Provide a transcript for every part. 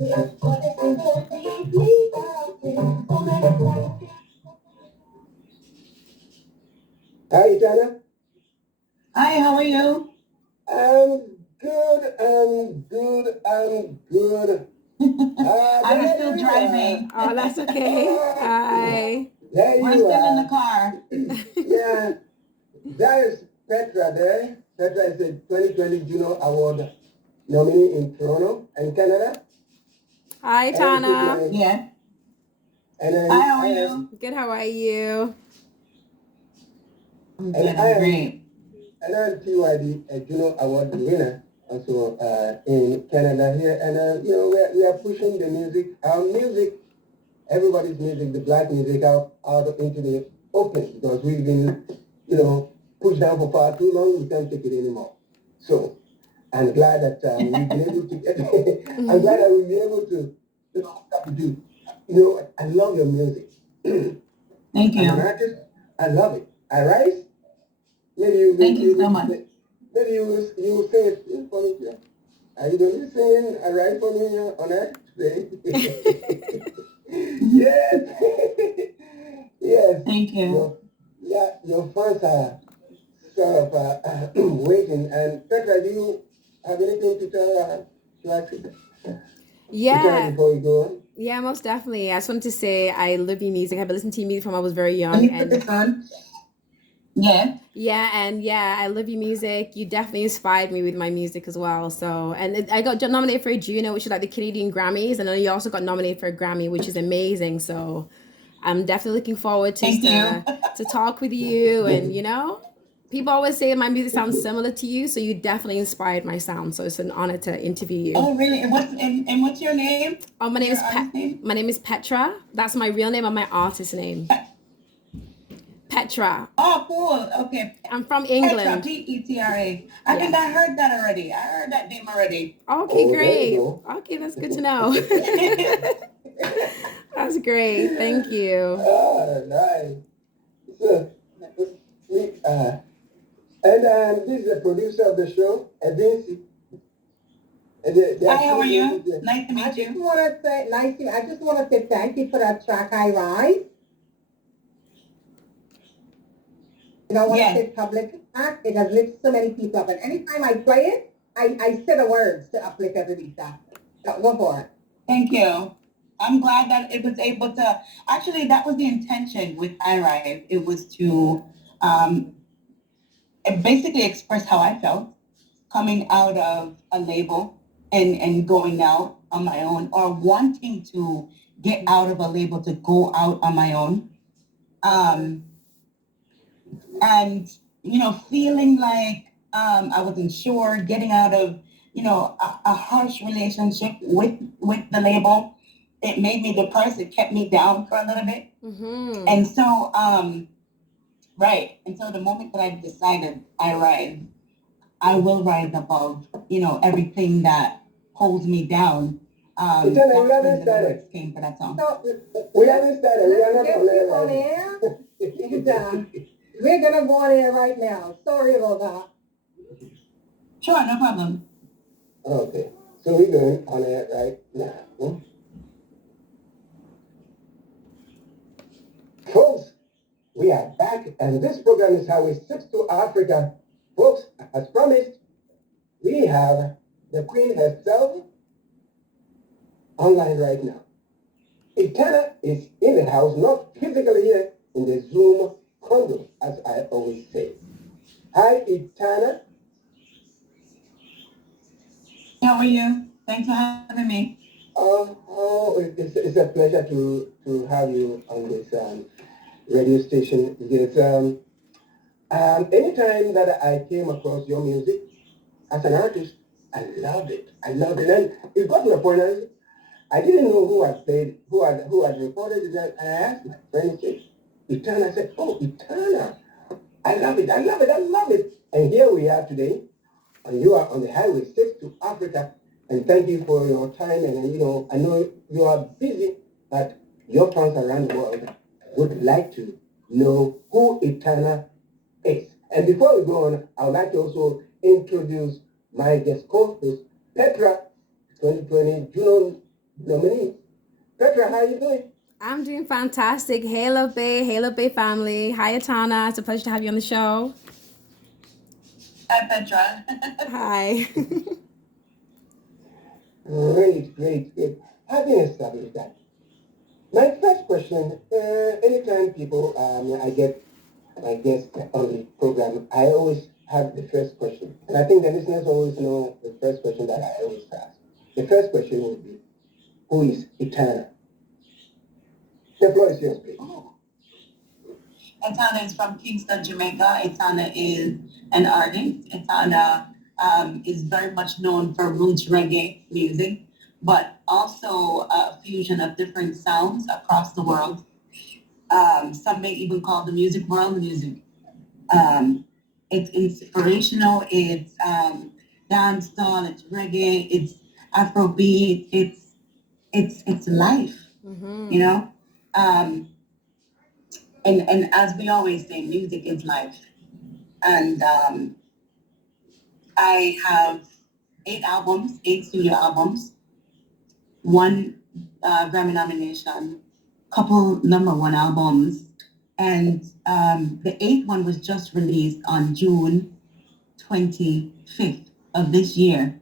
Hi, ETANA. Hi, how are you? I'm good. I'm good. I'm good. I'm There still you are. driving. Oh, that's okay. Hi. There We're you still in the are. car. Yeah, that is Petra there. Petra is a 2020 Juno Award nominee in Toronto and Canada. Hi, And she's Tana. my, Yeah. and then Hi, how I are am, you? Good, how are you? I'm and good, I I'm am, great. and I'm TYD, a Juno Award winner also in Canada here. And, we are pushing the music, our music, everybody's music, the black music out into the open because we've been, pushed down for far too long. We can't take it anymore. So I'm glad that we've been able to get. I'm glad that we've been able to, what to do. I love your music. Thank As an you. artist, I love it. I rise. Maybe you will Thank be you able so to much. say. Maybe you will sing it for me. Yeah. Are you going to be singing "I Rise" for me on air today? Yes. Yes. Thank you. Your fans are sort of waiting. And Petra, do you have anything to tell to ask Yeah, before we go on? yeah, most definitely. I just wanted to say I love your music. I've been listening to your music from I was very Let young, me put and this on. Yeah. yeah, I love your music. You definitely inspired me with my music as well. So, and I got nominated for a Juno, which is like the Canadian Grammys, and then you also got nominated for a Grammy, which is amazing. So, I'm definitely looking forward to Thank you. to talk with you. And people always say my music sounds similar to you, so you definitely inspired my sound. So it's an honor to interview you. Oh, really? And what's your name? Oh, my name Your is artist name? My name is Petra. That's my real name and my artist name. Petra. Oh, cool. Okay. I'm from Petra, England. Petra. I think Yes. I heard that already. I heard that name already. Okay, Oh, there you great. go. Okay, that's good to know. That's great. Thank you. Nice. So, we, and this is the producer of the show, Vinci. And Hi, how are you? Nice to meet you. I just want to say thank you for that track, HWY. I want to Yes. say public act. It has lifted so many people up. And anytime I play it, I say the words to uplift everybody. Go for it. Thank you. I'm glad that it was able to. Actually, that was the intention with iRive. It was to um, basically express how I felt coming out of a label and going out on my own, or wanting to get out of a label to go out on my own. Um, and feeling like I wasn't sure, getting out of a harsh relationship with the label. It made me depressed. It kept me down for a little bit. Mm-hmm. And so right, and so the moment that I decided I will rise above everything that holds me down. Etana, That's we when haven't the started. lyrics came for that song. So We haven't started. We are not let's on get air you on right air. now. And we're going to go on air right now. Sorry about that. Sure, no problem. Okay. So we're going on air right now. Folks, we are back, and this program is Highway 6 to Africa. Folks, as promised, we have the Queen herself online right now. ETANA is in the house, not physically here in the Zoom condo, as I always say. Hi, ETANA. How are you? Thanks for having me. It's a pleasure to have you on this radio station. Because anytime that I came across your music as an artist, I loved it. I loved it, and it got to a point I didn't know who had played, who had recorded it. And I asked my friend, ETANA. I said, "Oh, ETANA! I love it! I love it! I love it!" And here we are today, and you are on the Highway 6 to Africa. And thank you for your time. And I know you are busy, but your fans around the world would like to know who ETANA is. And before we go on, I would like to also introduce my guest co-host, Petra, 2020 Juno nominees. Petra, how you doing? I'm doing fantastic. Hey, LUVBAY. Hey, LUVBAY family. Hi, ETANA. It's a pleasure to have you on the show. Hi, Petra. Hi. Great, great, great. Having established that, my first question, anytime people, I get my guest on the program, I always have the first question. And I think the listeners always know the first question that I always ask. The first question would be, who is ETANA? The floor is yours, please. Oh. ETANA is from Kingston, Jamaica. ETANA is an artist. ETANA is very much known for roots reggae music, but also a fusion of different sounds across the world. Some may even call the music world music. It's inspirational. It's dancehall. It's reggae. It's Afrobeat. It's life. Mm-hmm. You know. And as we always say, music is life. And I have 8 albums, 8 studio albums, one Grammy nomination, couple #1 albums, and the 8th one was just released on June 25th of this year.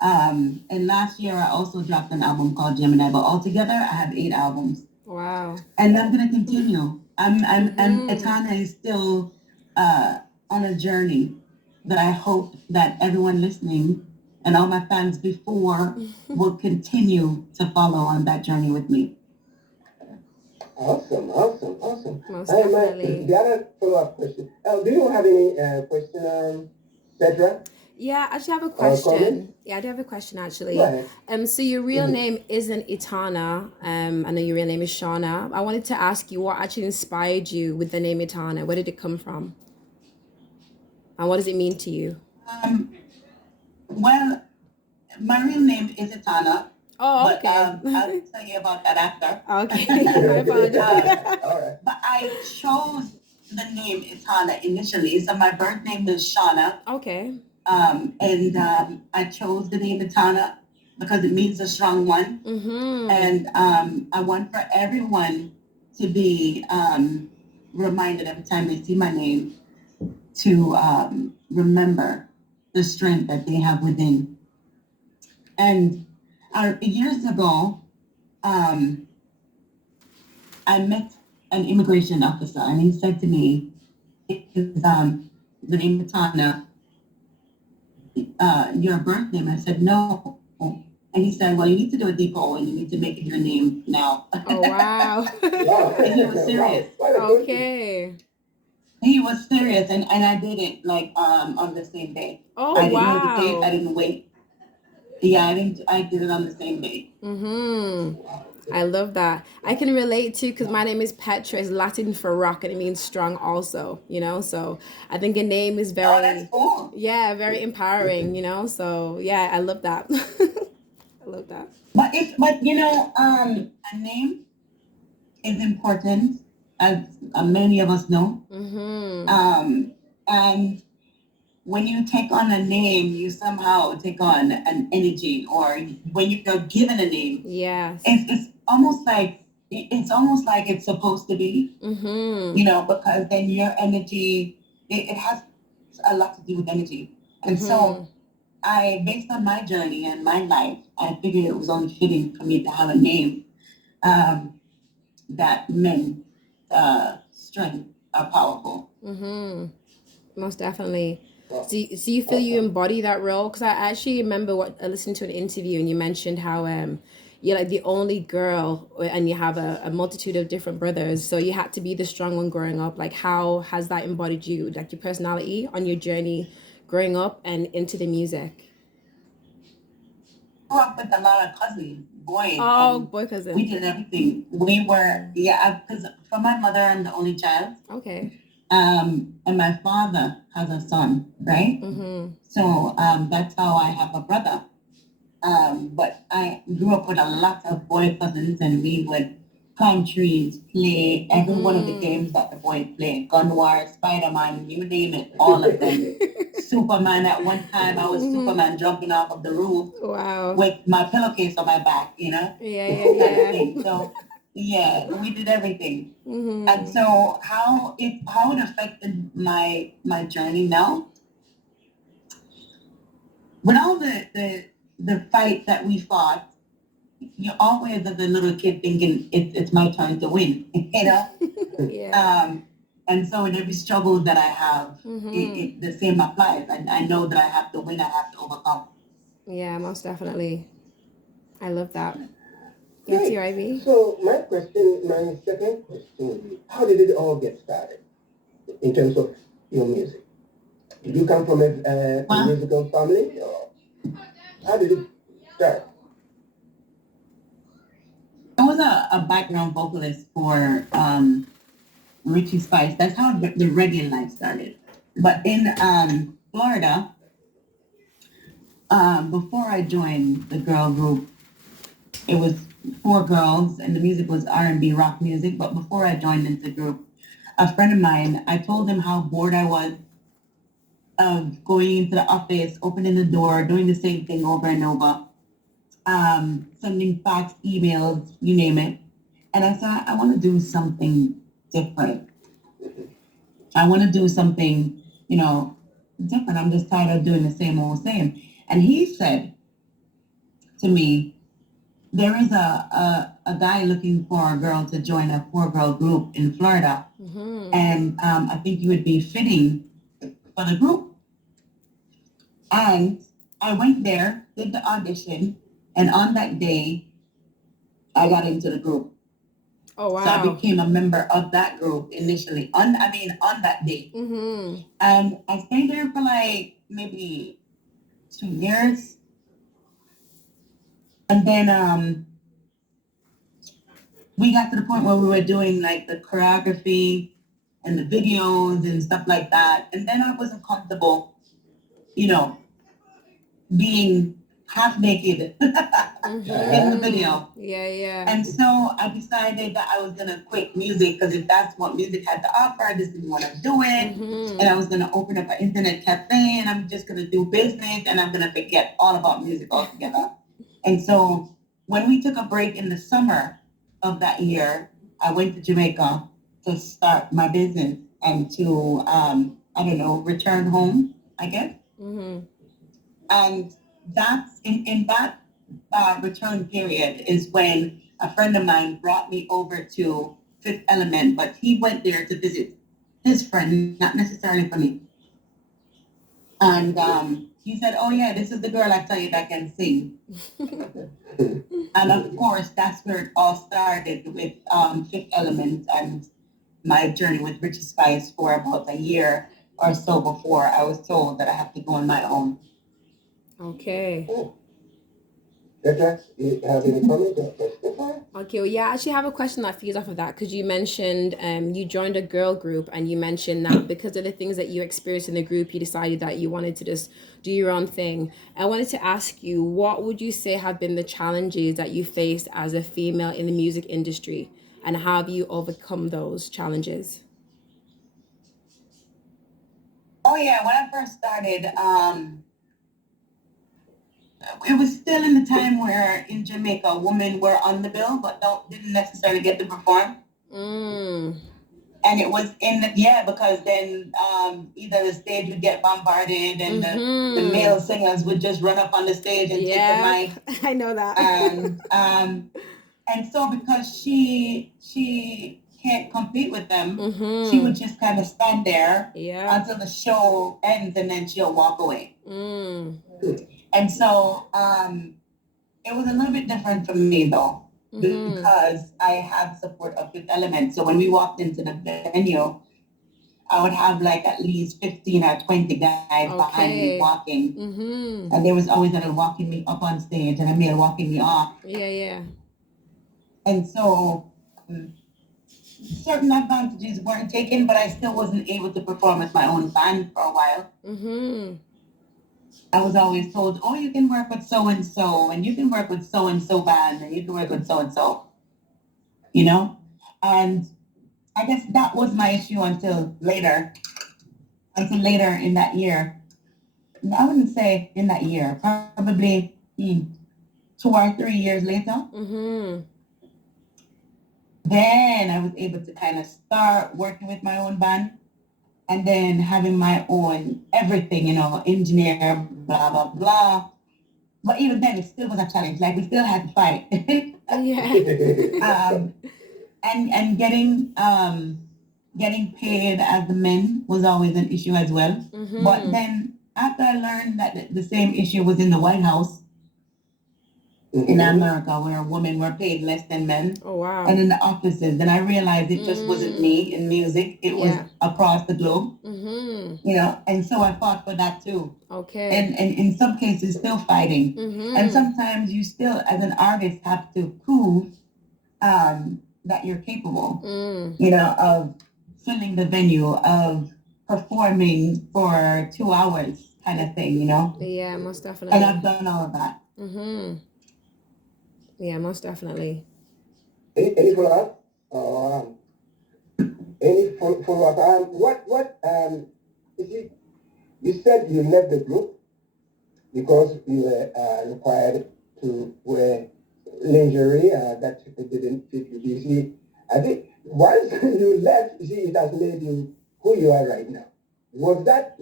And last year I also dropped an album called Gemini, but altogether I have 8 albums. Wow. And I'm gonna continue. ETANA is still on a journey that I hope that everyone listening and all my fans before will continue to follow on that journey with me. Awesome, awesome, awesome. Most definitely. The other follow-up question. Do you have any question, Petra? Yeah, I actually have a comment? question. Yeah, I do have a question actually. Go ahead. So your real name isn't ETANA. I know your real name is Shauna. I wanted to ask you what actually inspired you with the name ETANA. Where did it come from? And what does it mean to you? Well, my real name is ETANA. Oh, But okay. I'll tell you about that after. Okay, I apologize. All right. But I chose the name ETANA initially. So my birth name is Shauna. Okay. And I chose the name ETANA because it means a strong one. Mm-hmm. And I want for everyone to be reminded every time they see my name to remember the strength that they have within. And years ago, I met an immigration officer, and he said to me, the name ETANA, your birth name? I said, no. And he said, well, you need to do a depot and you need to make it your name now. Oh, wow. And he was serious. Okay. He was serious, and I did it like on the same day. Oh, I didn't wow. hesitate. I didn't wait. Yeah, I did it on the same day. Mm-hmm. I love that. I can relate to because my name is Petra. It's Latin for rock, and it means strong also. You know, so I think a name is very, Oh, that's cool. yeah, very empowering. You know, so yeah, I love that. I love that. But you know, a name is important, as many of us know. Mm-hmm. And when you take on a name, you somehow take on an energy, or when you're given a name, Yes. it's almost like it's supposed to be. Mm-hmm. You know, because then your energy, it has a lot to do with energy. And so based on my journey and my life, I figured it was only fitting for me to have a name that meant strength or powerful. Mm-hmm. Most definitely. So you feel you embody that role? Because I actually remember I listened to an interview and you mentioned how you're like the only girl and you have a multitude of different brothers. So you had to be the strong one growing up. Like, how has that embodied you, like your personality on your journey growing up and into the music? I grew up with a lot of cousins, boys. Oh, boy cousins. We did everything. We were, because for my mother, I'm the only child. Okay. And my father has a son, right? Mm-hmm. So that's how I have a brother. But I grew up with a lot of boy cousins, and we would countries, play every one of the games that the boy played. Gun War, Spider-Man, you name it, all of them. Superman, at one time I was Superman jumping off of the roof Wow. with my pillowcase on my back, you know? Yeah, Kind of yeah, thing. So yeah, we did everything. yeah. And so how it affected my journey now, with all the fight that we fought, you're always as a little kid thinking it's my turn to win, you know? Yeah. And so in every struggle that I have, the same applies. I know that I have to win, I have to overcome. Yeah, most definitely. I love that. Yes, Great. you, Ivy. So my second question would be, how did it all get started in terms of your music? Did you come from a Well, musical family, or how did it start? I was a background vocalist for Richie Spice. That's how the reggae life started. But in Florida, before I joined the girl group, it was four girls, and the music was R&B rock music. But before I joined into the group, a friend of mine, I told him how bored I was of going into the office, opening the door, doing the same thing over and over, sending fax, emails, you name it. And I said, I want to do something different. I want to do something, different. I'm just tired of doing the same old same. And he said to me, there is a guy looking for a girl to join a four-girl group in Florida. And I think you would be fitting for the group. And I went there, did the audition, and on that day, I got into the group. Oh, wow. So I became a member of that group initially, on that day. And I stayed there for like maybe 2 years. And then we got to the point where we were doing like the choreography and the videos and stuff like that. And then I wasn't comfortable, being half naked in the video. Yeah. And so I decided that I was going to quit music, because if that's what music had to offer, I just didn't want to do it. And I was going to open up an internet cafe, and I'm just going to do business, and I'm going to forget all about music altogether. And so when we took a break in the summer of that year, I went to Jamaica to start my business and to, return home, I guess. And that's in that return period is when a friend of mine brought me over to Fifth Element, but he went there to visit his friend, not necessarily for me. And he said, oh yeah, this is the girl I tell you that can sing. And of course, that's where it all started with Fifth Element and my journey with Richie Spice for about a year or so before I was told that I have to go on my own. Okay. Petra, you have any comments or questions? Okay, well, yeah, I actually have a question that feeds off of that, because you mentioned you joined a girl group, and you mentioned that because of the things that you experienced in the group, you decided that you wanted to just do your own thing. I wanted to ask you, what would you say have been the challenges that you faced as a female in the music industry, and how have you overcome those challenges? Oh yeah, when I first started, it was still in the time where in Jamaica women were on the bill but didn't necessarily get to perform. And it was because then either the stage would get bombarded, and the male singers would just run up on the stage and take the mic. I know that. And so because she can't compete with them, she would just kind of stand there until the show ends, and then she'll walk away. And so it was a little bit different for me, though, because I have support of Fifth Element. So when we walked into the venue, I would have like at least 15 or 20 guys behind me walking. And there was always a walking me up on stage and a male walking me off. Yeah. And so certain advantages weren't taken, but I still wasn't able to perform with my own band for a while. I was always told, oh, you can work with so-and-so, and you can work with so-and-so band, and you can work with so-and-so. you know? And I guess that was my issue until later in that year. I wouldn't say in that year, probably 2 or 3 years later. Mm-hmm. Then I was able to kind of start working with my own band and then having my own everything, you know, engineer, blah, blah, blah. But even then, it still was a challenge. Like, we still had to fight. Yeah. And getting paid as the men was always an issue as well. Mm-hmm. But then after I learned that the same issue was in the White House in America, where women were paid less than men, Oh wow. and in the offices, then I realized it just wasn't me in music. It was Yeah. across the globe, Mm-hmm. you know. And so I fought for that too. Okay. And in some cases, still fighting. Mm-hmm. And sometimes you still, as an artist, have to prove that you're capable, you know, of filling the venue, of performing for 2 hours, kind of thing, you know. Yeah, most And definitely. I've done all of that. Mm-hmm. Yeah, most definitely. Any follow-up? Any follow-up? You said you left the group because you were required to wear lingerie that didn't fit you. You see, I think once you left, you see, it has made you who you are right now. Was that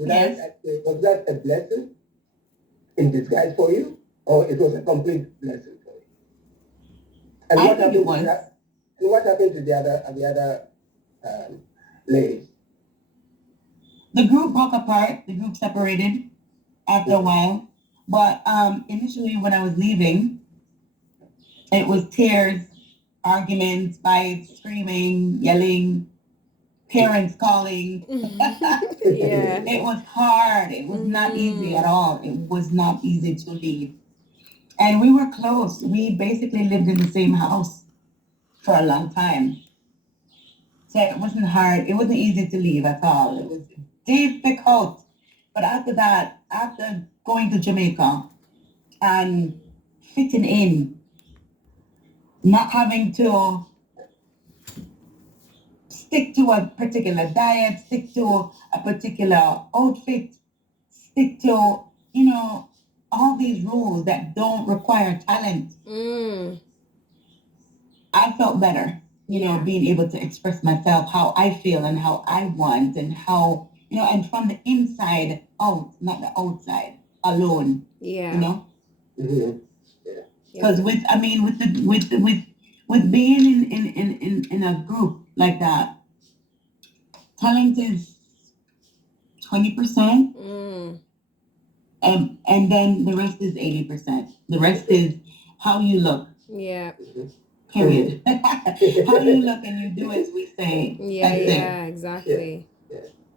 a blessing in disguise for you, or it was a complete blessing for you? And I think it was. And what happened to the other ladies? The group broke apart. The group separated after a while. But initially, when I was leaving, it was tears, arguments, fights, screaming, yelling, parents calling. Yeah. It was hard. It was not easy at all. It was not easy to leave. And we were close. We basically lived in the same house for a long time. So it wasn't hard. It wasn't easy to leave at all. It was difficult. But after that, after going to Jamaica and fitting in, not having to stick to a particular diet, stick to a particular outfit, stick to, you know, all these rules that don't require talent. I felt better, you know, being able to express myself, how I feel and how I want and how, you know, and from the inside out, not the outside alone. Yeah. You know? Mm-hmm. Because with being in a group like that, talent is 20%. And then the rest is 80%. The rest is how you look. Yeah. Period. How you look and you do as we say. Yeah, That's yeah, it. exactly.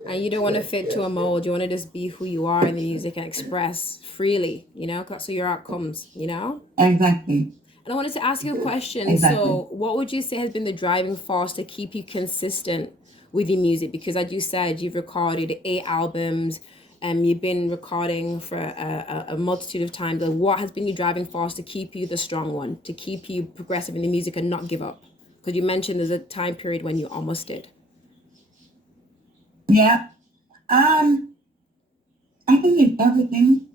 And you don't want to fit to a mold. You want to just be who you are in the music and express freely, you know, because that's where your art comes, you know? Exactly. And I wanted to ask you a question. Exactly. So what would you say has been the driving force to keep you consistent with your music? Because as you said, you've recorded 8 albums and you've been recording for a multitude of times. Like, what has been your driving force to keep you the strong one, to keep you progressive in the music and not give up? Because you mentioned there's a time period when you almost did. Yeah. I think in everything,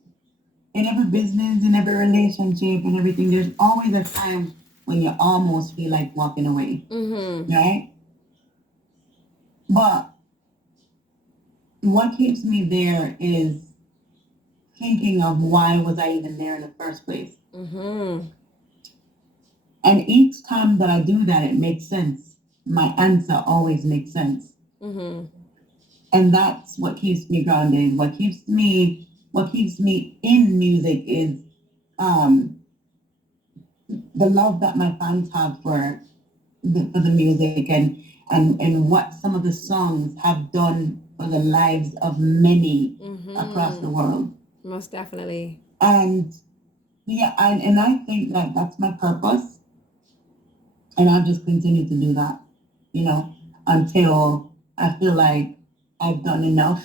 in every business, in every relationship, and everything, there's always a time when you almost feel like walking away. Right? But what keeps me there is thinking of why was I even there in the first place. And each time that I do that, it makes sense. My answer always makes sense. And that's what keeps me grounded. What keeps me in music is the love that my fans have for the music and what some of the songs have done for the lives of many across the world. Most definitely. And yeah, and I think that that's my purpose. And I'll just continue to do that, you know, until I feel like I've done enough.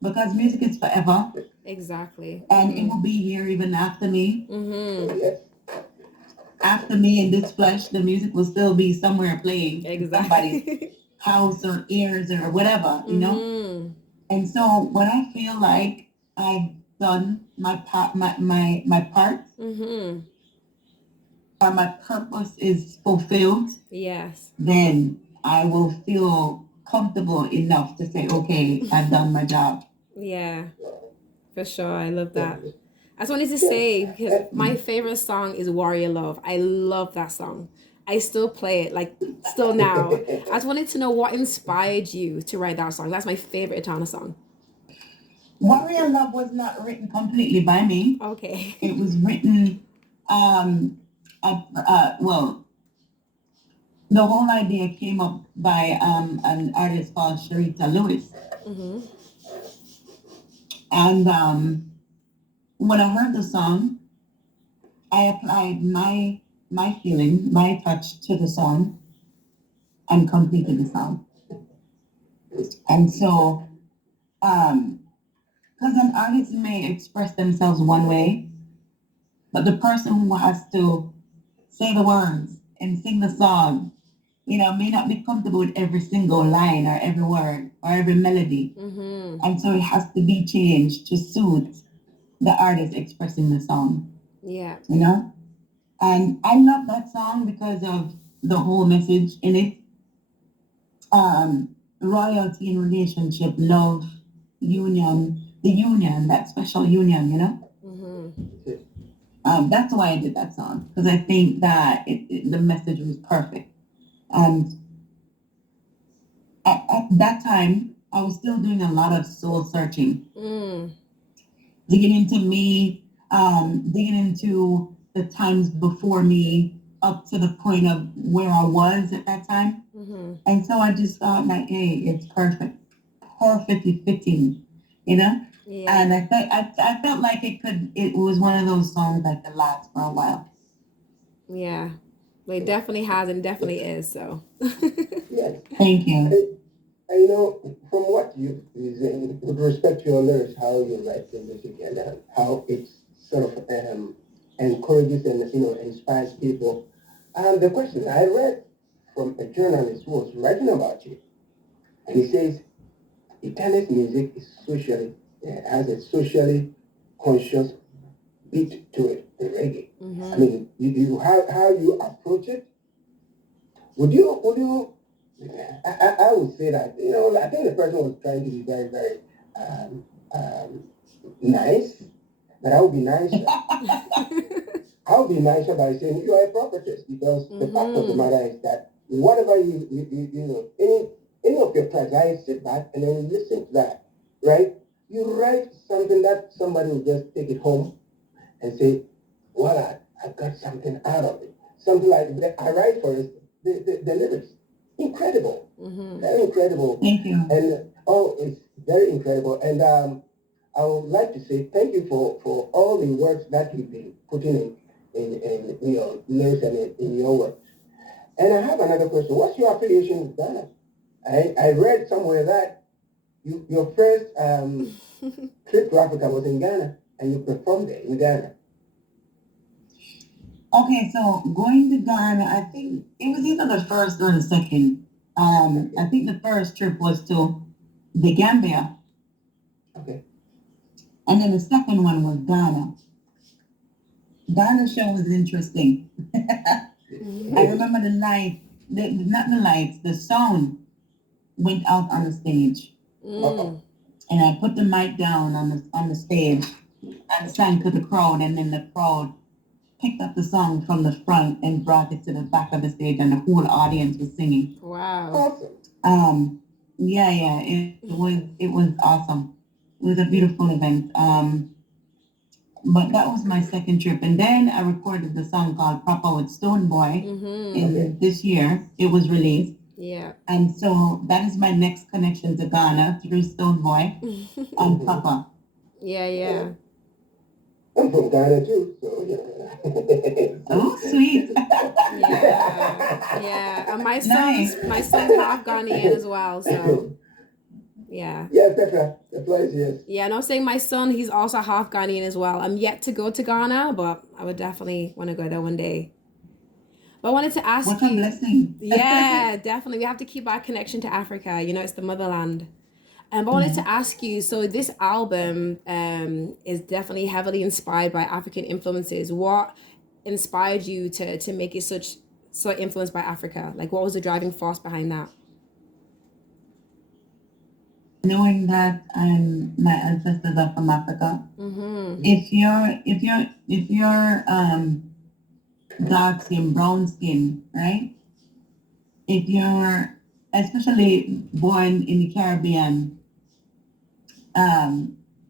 Because music is forever. Exactly. And it will be here even after me. after me in this flesh, the music will still be somewhere playing in somebody's Exactly. house or ears or whatever, you know? Mm-hmm. And so when I feel like I've done my part, my part, Mm-hmm. or my purpose is fulfilled, Yes. then I will feel comfortable enough to say, okay, I've done my job. Yeah, for sure. I love that. Yeah. I just wanted to Yeah. say because my favorite song is Warrior Love. I love that song. I still play it like still now. I just wanted to know what inspired you to write that song. That's my favorite Etana song. Warrior Love was not written completely by me. Okay. It was written, well, the whole idea came up by an artist called Sharita Lewis. Mm-hmm. And when I heard the song, I applied my feeling, my touch to the song, and completed the song. And so, because an artist may express themselves one way, but the person who has to say the words and sing the song, may not be comfortable with every single line or every word or every melody. Mm-hmm. And so it has to be changed to suit the artist expressing the song, Yeah. And I love that song because of the whole message in it. Royalty in relationship, love, union, the union, that special union. Mm-hmm. That's why I did that song, because I think that the message was perfect. And at that time, I was still doing a lot of soul searching, digging into me, digging into the times before me, up to the point of where I was at that time. Mm-hmm. And so I just thought, like, hey, it's perfectly fitting, you know. Yeah. And I felt like it was one of those songs that could last for a while. Yeah. Well, it definitely has and definitely is. So. Yes. Thank you. And from what you saying with respect to your lyrics, how you write the music and how it sort of encourages and inspires people. The question I read from a journalist who was writing about you, and he says Italian music is has a socially conscious beat to it, the reggae. Mm-hmm. I mean, how you approach it. Would you? I would say that I think the person was trying to be very very um, um, nice, but I would be nicer. I would be nicer by saying you are a prophetess because the fact of the matter is that whatever any of your tracks, I sit back and then listen to that, right? You write something that somebody will just take it home and say, well, I got something out of it. Something like that. I write for instance, the lyrics. Incredible. Very incredible. Thank you. And it's very incredible. And I would like to say thank you for all the works that you've been putting in your lyrics and in your work. And I have another question. What's your affiliation with Ghana? I read somewhere that your first trip to Africa was in Ghana and you performed there in Ghana. Okay, so going to Ghana, I think it was either the first or the second. I think the first trip was to the Gambia. Okay. And then the second one was Ghana. Ghana show was interesting. I remember the light, not the lights, the sound went out on the stage. And I put the mic down on the stage and sang to the crowd, and then the crowd picked up the song from the front and brought it to the back of the stage, and the whole audience was singing. Wow. Awesome. Yeah, it was awesome. It was a beautiful event. But that was my second trip, and then I recorded the song called "Proper" with Stone Boy in this year. It was released. Yeah. And so that is my next connection to Ghana through Stone Boy on Proper. Yeah. I'm from Ghana too, so Oh, sweet. Yeah. And my son's half Ghanaian as well, so yeah. Yeah, Petra, the place, yes. Yeah, and I was saying my son, he's also half Ghanaian as well. I'm yet to go to Ghana, but I would definitely want to go there one day. But I wanted to ask What a you. blessing. Yeah, definitely. We have to keep our connection to Africa. You know, it's the motherland. But I wanted to ask you, so this album is definitely heavily inspired by African influences. What inspired you to make it so influenced by Africa? Like, what was the driving force behind that? Knowing that my ancestors are from Africa. Mm-hmm. If you're dark skin, brown skin, right? If you're especially born in the Caribbean,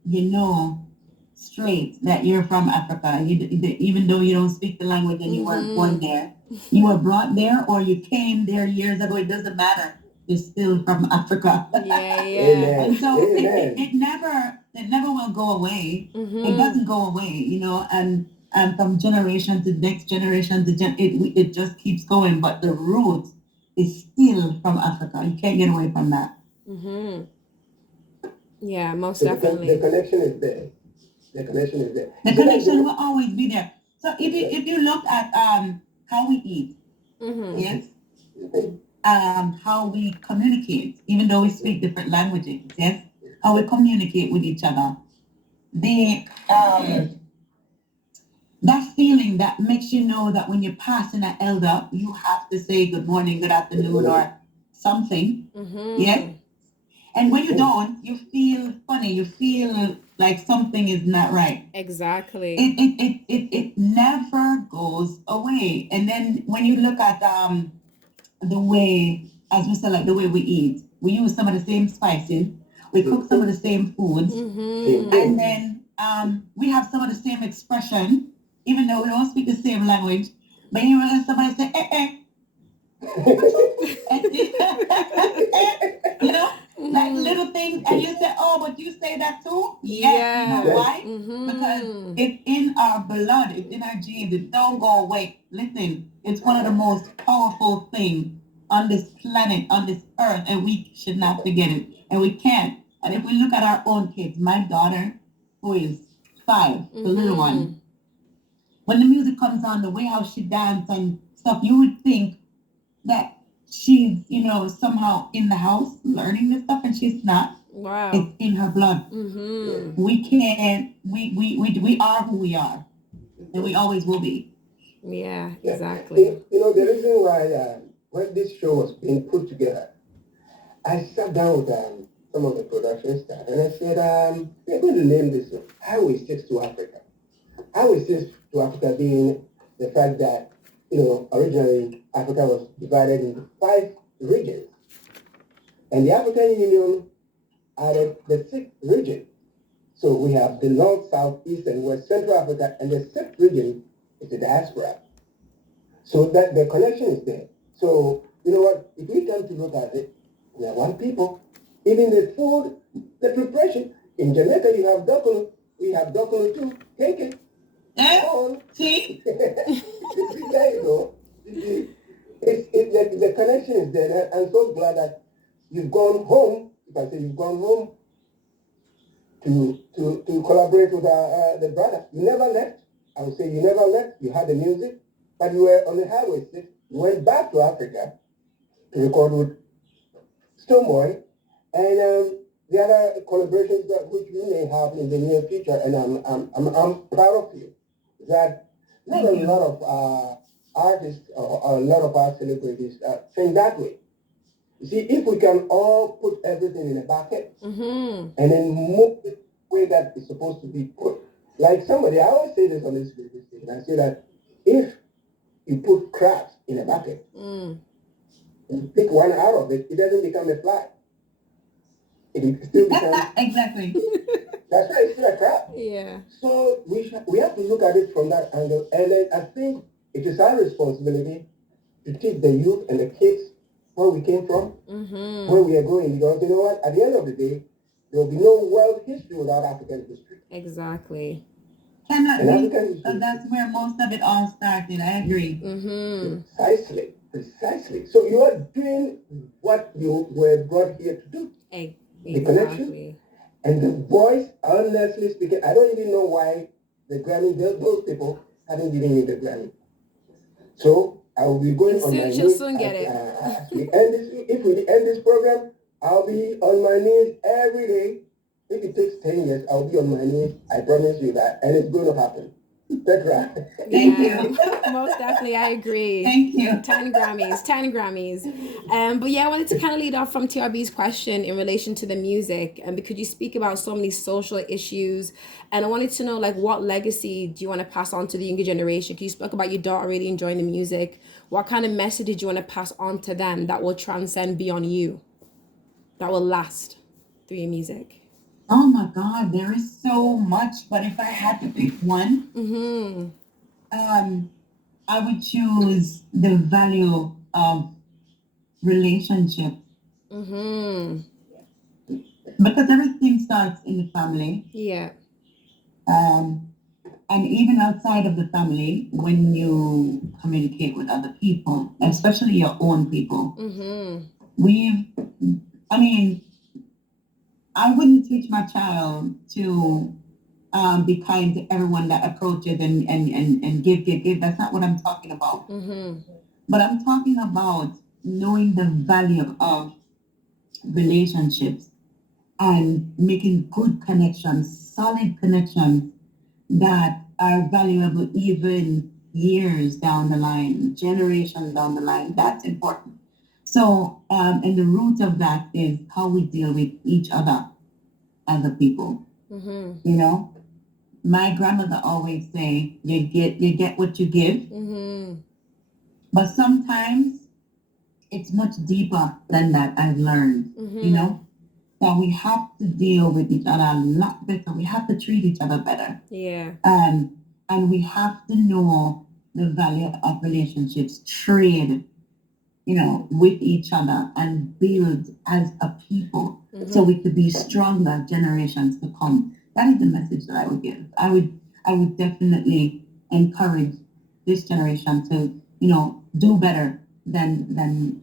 you know straight that you're from Africa. Even though you don't speak the language and you weren't born there, you were brought there or you came there years ago. It doesn't matter. You're still from Africa. Yeah, yeah. Amen. And so Amen. it never will go away. Mm-hmm. It doesn't go away, you know, and from generation to next generation it just keeps going. But the root is still from Africa. You can't get away from that. Mm-hmm. Yeah, most So definitely. the connection is there. The connection is there. The connection will always be there. So if you look at how we eat, Mm-hmm. yes, how we communicate, even though we speak different languages, yes, how we communicate with each other, the that feeling that makes you know that when you're passing an elder, you have to say good morning, good afternoon, or something, Mm-hmm. yes. And when you don't, you feel funny. You feel like something is not right. Exactly. It never goes away. And then when you look at the way, as we said, like the way we eat, we use some of the same spices. We cook some of the same foods, Mm-hmm. and then we have some of the same expression, even though we don't speak the same language. But you hear somebody say, you know, like little things, and you say, oh, but you say that too? Yes, you know why? Mm-hmm. Because it's in our blood, it's in our genes, it don't go away. Listen, it's one of the most powerful things on this planet, on this earth, and we should not forget it. And we can't. And if we look at our own kids, my daughter, who is 5, the little one, when the music comes on, the way how she dances and stuff, you would think that she's, you know, somehow in the house learning this stuff, and she's not. Wow. It's in her blood. Mm-hmm. We can't, we are who we are, and we always will be. Yeah, exactly. You know, the reason why when this show was being put together, I sat down with some of the production staff and I said, we're going to name this Highway 6 to Africa. Highway 6 to Africa being the fact that, you know, originally Africa was divided into 5 regions. And the African Union added the 6th region. So we have the North, South, East, and West Central Africa, and the 6th region is the diaspora. So that the connection is there. So, you know what, if we come to look at it, we are one people. Even the food, the preparation. In Jamaica, you have dokolo. We have dokolo too. Take it. See? There you go. The connection is there. I'm so glad that you've gone home. If I say you've gone home to collaborate with the brother. You never left. I would say you never left. You had the music, but you were on the Highway 6. You went back to Africa to record with Stoneboy and the other collaborations that which we may have in the near future. And I'm proud of you. That not a lot of artists or a lot of our celebrities think that way. You see, if we can all put everything in a bucket and then move it the way that it's supposed to be put. Like somebody, I always say this on this radio station, I say that if you put crabs in a bucket, and you pick one out of it, it doesn't become a fly. It still becomes... Exactly. That's why it's still a crab. Yeah. So we have to look at it from that angle. And then I think it is our responsibility to teach the youth and the kids where we came from, where we are going. Because you know what? At the end of the day, there will be no world history without African history. Exactly. Cannot be. So that's where most of it all started. I agree. Precisely. So you are doing what you were brought here to do. Exactly. The connection and the voice. Honestly speaking, I don't even know why the Grammy, those people haven't given you the Grammy. So I will be going on my She'll knees. soon get it. As we end this, if we end this program, I'll be on my knees every day. If it takes 10 years, I'll be on my knees. I promise you that, and it's going to happen. Petra. Thank you. Most definitely, I agree. Thank you. 10 Grammys, 10 Grammys. But yeah, I wanted to kind of lead off from TRB's question in relation to the music, and because you speak about so many social issues, and I wanted to know, like, what legacy do you want to pass on to the younger generation? Because you spoke about your daughter really enjoying the music. What kind of message did you want to pass on to them that will transcend beyond you, that will last through your music? Oh my God, there is so much. But if I had to pick one, I would choose the value of relationship. Because everything starts in the family. Yeah. And even outside of the family, when you communicate with other people, especially your own people, I wouldn't teach my child to be kind to everyone that approaches and give. That's not what I'm talking about. But I'm talking about knowing the value of relationships and making good connections, solid connections that are valuable even years down the line, generations down the line. That's important. So, and the root of that is how we deal with each other as a people. You know, my grandmother always say, you get what you give. But sometimes it's much deeper than that, I've learned, you know, that we have to deal with each other a lot better. We have to treat each other better. Yeah. And we have to know the value of relationships, trade, you know, with each other and build as a people so we could be stronger generations to come. That is the message that I would give. I would definitely encourage this generation to, you know, do better than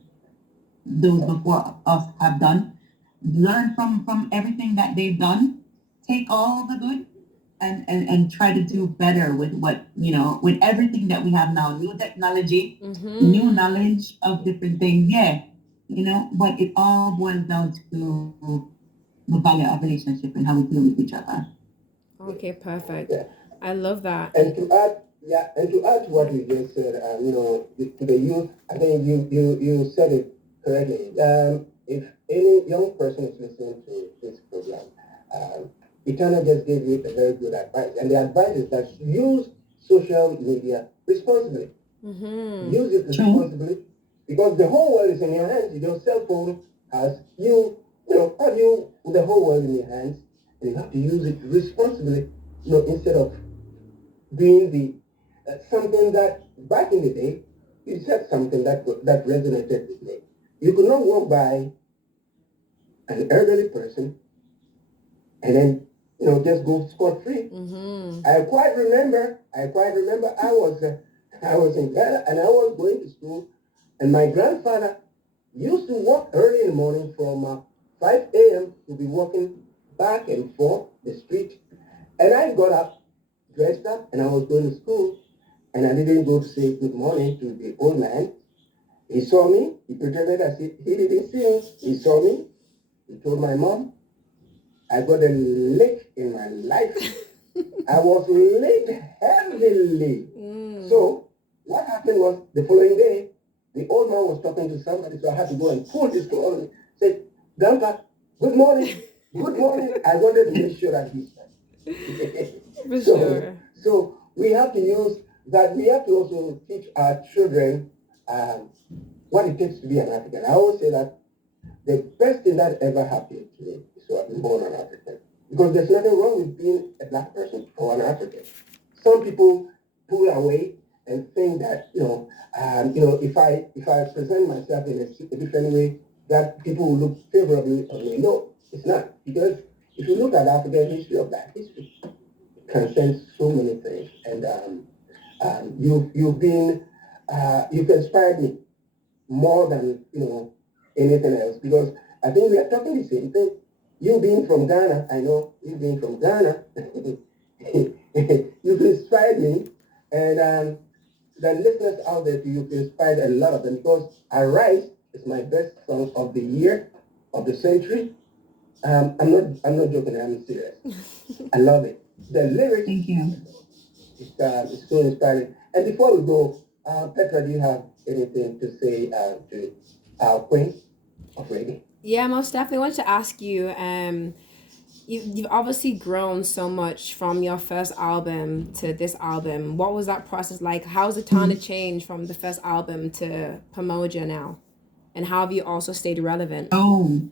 those before us have done. Learn from everything that they've done. Take all the good and try to do better with what, you know, with everything that we have now. New technology, new knowledge of different things. Yeah, you know, but it all boils down to the value of relationship and how we deal with each other. Okay, perfect. Yeah. I love that. And to add to what you just said, you know, to the youth, I think you said it correctly. If any young person is listening to this program, ETANA just gave you a very good advice, and the advice is that use social media responsibly. Use it responsibly, because the whole world is in your hands. Your cell phone has you with the whole world in your hands, and you have to use it responsibly. You know, instead of doing the something that back in the day, you said something that resonated with me. You could not walk by an elderly person and then, you know, just go scot-free. I quite remember I was in Ghana and I was going to school, and my grandfather used to walk early in the morning from 5 a.m. to be walking back and forth the street. And I got up, dressed up, and I was going to school, and I didn't go to say good morning to the old man. He saw me, he pretended as he didn't see me. He saw me, he told my mom, I got a lick in my life. I was licked heavily. So what happened was, the following day, the old man was talking to somebody, so I had to go and pull this clothes on. Said, Grandpa, good morning, good morning. I wanted to make sure that he said. So we have to use that. We have to also teach our children what it takes to be an African. I always say that the best thing that ever happened to me is to have been born an African. Because there's nothing wrong with being a black person or an African. Some people pull away and think that, if I present myself in a different way, that people will look favorably on me. No, it's not. Because if you look at African history or black history, it transcends so many things. And you've inspired me more than, anything else, because I think we are talking the same thing. You being from Ghana, I know you being from Ghana, you've inspired me, and the listeners out there, you've inspired a lot of them because Arise is my best song of the year, of the century. I'm not joking. I'm serious. I love it. The lyrics. Thank you. It's so inspiring. And before we go, Petra, do you have anything to say to our queen of reggae? Yeah, most definitely. I wanted to ask you, you've obviously grown so much from your first album to this album. What was that process like? How's ETANA changed from the first album to Pamoja now? And how have you also stayed relevant? Oh,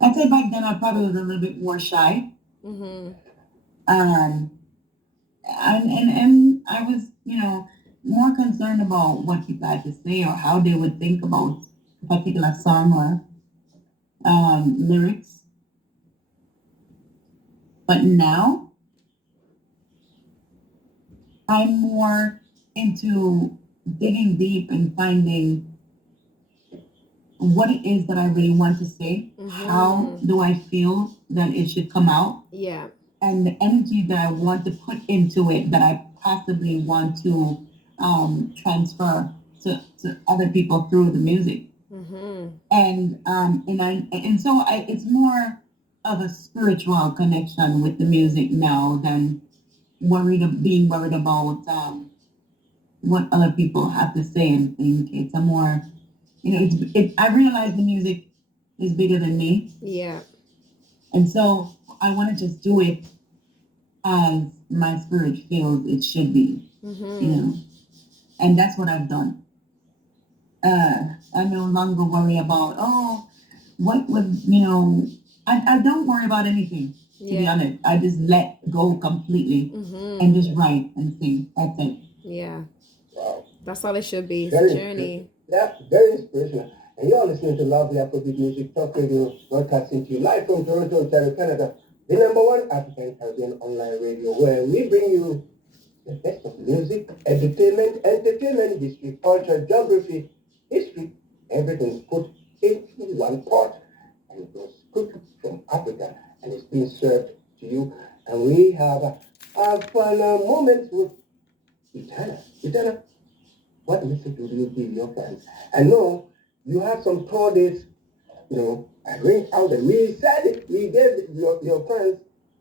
I'd say back then I probably was a little bit more shy. Mm-hmm. And I was, more concerned about what people had to say or how they would think about a particular song or lyrics. But now I'm more into digging deep and finding what it is that I really want to say. Mm-hmm. How do I feel that it should come out? Yeah. And the energy that I want to put into it, that I possibly want to transfer to other people through the music. Mm-hmm. And so it's more of a spiritual connection with the music now than being worried about what other people have to say and think. It's a more, I realize the music is bigger than me. Yeah. And so I want to just do it as my spirit feels it should be, Mm-hmm. And that's what I've done. I no longer worry about, what would, I don't worry about anything, to be honest. I just let go completely and just write and sing. That's it. Yeah. Wow. That's all it should be. It's a journey. Yeah, very inspirational. And you're listening to Love the Afrobeat Music Talk Radio, broadcasting to you live from Toronto, Ontario, Canada, the #1 African Caribbean online radio, where we bring you the best of music, entertainment, history, culture, geography, history, everything put into one pot. And it was cooked from Africa, and it's being served to you. And we have a fun moment with ETANA. ETANA, what message would you give your fans? I know you have some tour dates, arranged out there. We said it. We gave your fans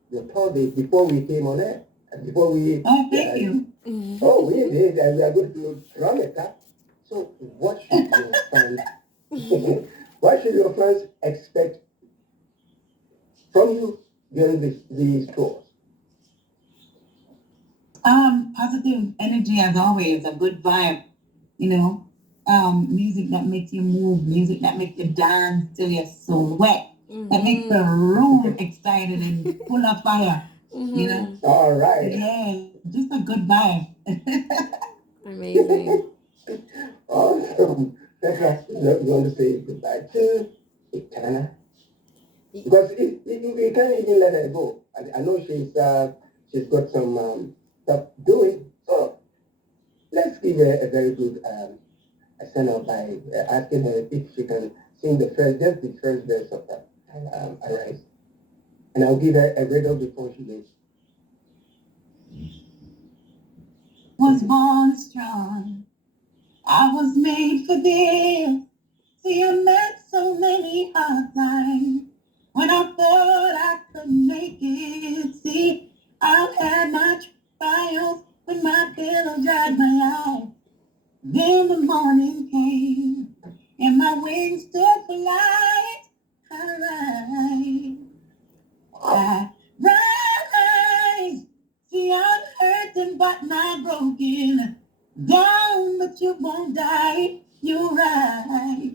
your tour dates before we came on air. And before we... Oh, thank you. Oh, we did, and we are going to run it up. So what should your fans... what should your fans expect from you during these tours? Positive energy as always, a good vibe, music that makes you move, music that makes you dance till you sweat, that makes the room excited and full of fire, All right. Yeah, just a good vibe. Amazing. Awesome. Petra, you want to say goodbye to ETANA? Because we can't even let her go. I know she's got some stuff doing. So let's give her a very good a send-off by asking her if she can sing the first verse of that Arise. And I'll give her a riddle before she leaves. Was born strong. I was made for this. See, I met so many hard times when I thought I could make it. See, I've had my trials when my pillow dried my eyes. Then the morning came and my wings stood for light. I rise. See, I'm hurting but not broken. Down, but you won't die. You're right.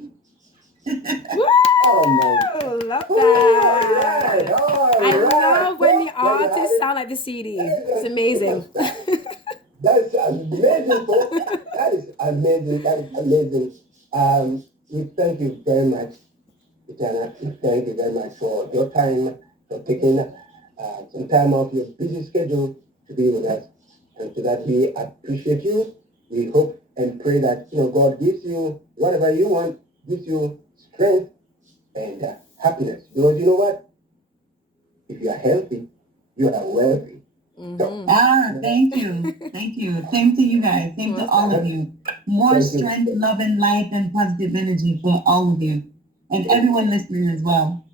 Oh my Woo! Love All that. right, all I right. love when the artists sound like the CD. It's amazing. That's amazing, folks. That is amazing. That is amazing. We thank you very much, ETANA. We thank you very much for your time, for taking some time off your busy schedule to be with us. And to that, we appreciate you. We hope and pray that God gives you whatever you want, gives you strength and happiness. Because you know what? If you are healthy, you are wealthy. Mhm. Thank you. Thank you. Same to you guys. Same to all of you. More Thank you. strength, love, and light and positive energy for all of you. And everyone listening as well.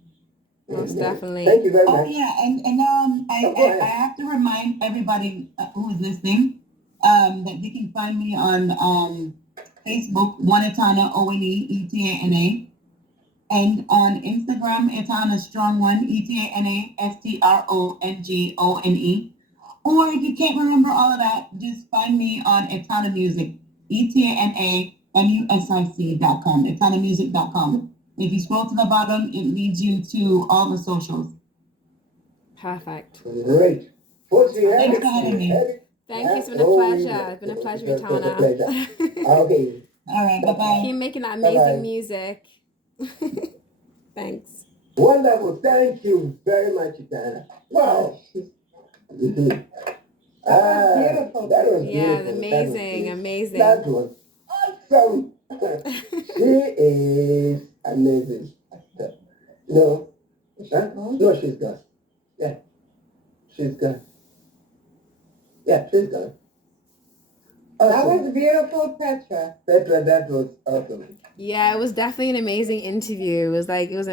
Most Amen. definitely. Thank you very Oh much. yeah, and Oh, go I ahead. have to remind everybody who is listening that they can find me on Facebook, One ETANA, ONE, ETANA, and on Instagram, ETANA Strong One, ETANA STRONGONE. Or if you can't remember all of that, just find me on ETANA Music, ETANAMUSIC.com, ETANAmusic.com. If you scroll to the bottom, it leads you to all the socials. Perfect. Great. Folks, you have Thanks it. for having me. You have it. Thank you. It's been a Oh, pleasure. It's been a pleasure, It was a Etana. pleasure. Okay. All right, bye-bye. Keep making that Bye-bye. amazing music. Thanks. Wonderful. Thank you very much, Etana. Wow. Mhm. beautiful. That was Yeah, beautiful. amazing, amazing. That was awesome. She is amazing. No. Huh? No, she's gone. Yeah. She's gone. Yeah, she's gone. That Awesome. was beautiful, Petra. Petra, that was awesome. Yeah, it was definitely an amazing interview. It was